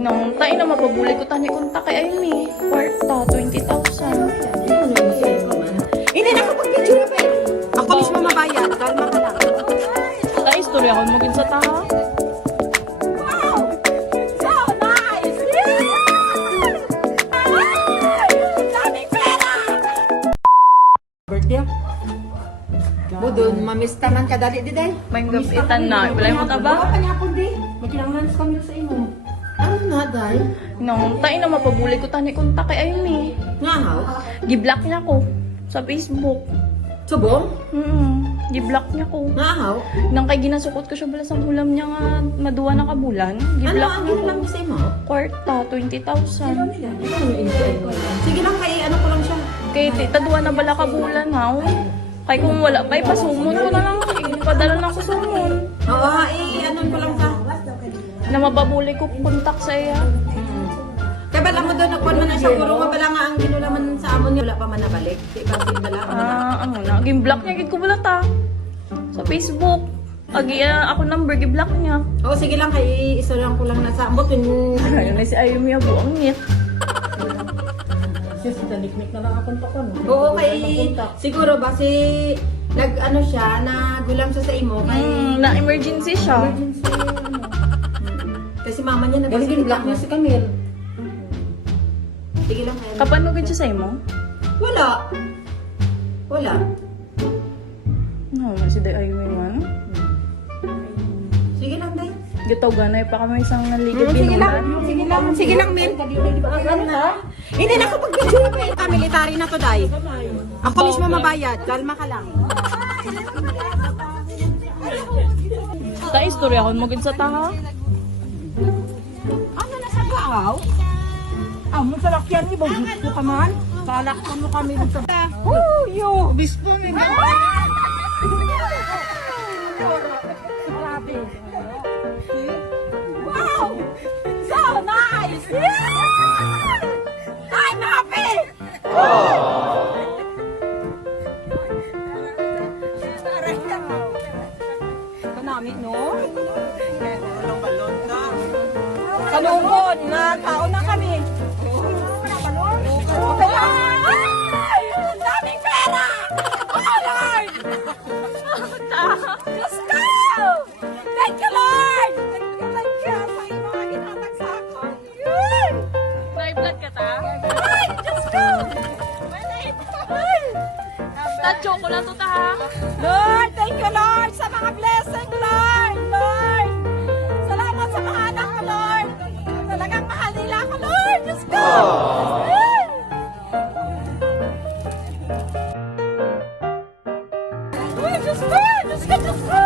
Nung tayo na mapabuli ko tani konta kay Amy. Kwarta, 20,000. Hindi na kapag picture pa eh. Ako mismo mabayad. Kalma ka lang. Ta istorya ko mo gid sa taha. Wow! So nice! Daming pera! Birthday? Budon, mamista man ka dali di day. May gapitan na. Walay mo ta ba? Wala pa niya po di. Magkinanglan sa kami sa imo. Ano na day? Nung tayo na mapabuli ko tani konta kay Amy. Nga haw? Gi-block niya ko sa Facebook. Subong? Gi-block niya ko. Nga haw? Nang kay ginasukot ko siya bala sa hulam niya nga maduwa na kabulan. Ano Gi-block ang niya ko. ginalang mo sa imo? Kwarta, 20,000. Sige lang kay ano ko lang siya. Kay taduwa na bala kabulan ha. Kay kung wala pa'y pasumon ko na lang. Ipadala na ako sumon. Oo, anon ko lang sa. Na mababuli ko kontak sa iya. Kaya bala mo doon, nagpuan man na siya. Puro bala nga ang ginulaman sa amon niya. Wala pa man nabalik. Di ba, bala ka na. Ano na. Gim-block niya. Gid ko bala ta. Sa Facebook. Agi ako number. Gi-block niya. Oo, sige lang kay isa lang ko lang nasa ambot. Ayun na si Ayumi Abu. Ang ngit. Sis, taliknik na lang akong pakon. Oo, kay siguro ba si nag-ano siya, nagulam siya sa imo. Kay Na-emergency siya. kasi mama niya Galing block niya si Camille. Sige lang kay. Kapanugid siya sa imo? Wala. Wala. No, si Day Ayumi man. Sige lang, day. Gitaw ganay pa kami isang naligid Sige lang. binulan. Sige lang. Sige lang, Min. Ano na? Hindi na kapag video pa eh. Military na to, day. Ako mismo mabayad. Kalma ka lang. Ta istorya ko mo gid sa taha. Ano na sa gaaw? Mo sa lakyan ni Bog ko ka man. Salakpan mo kami dun sa... Yo! Bispo ni ba? Wow! So nice! I'm happy! Kanami, no? Kalungon na tao na kami. Ay! Ang daming pera! Oh, Lord! Diyos ko! Thank you, Lord! Thank you sa mga inatag sa ako. Yun! Na-blood ka ta? Ay! Diyos ko! Ay! Ta-joke ko lang to ta ha. Lord, thank you, Lord, sa mga blessing, Lord! Lord! Salamat sa mga anak ko, Lord! Talagang mahal nila ako, Lord! Diyos ko! Ay! Uy, Diyos ko! Diyos ko! Diyos ko!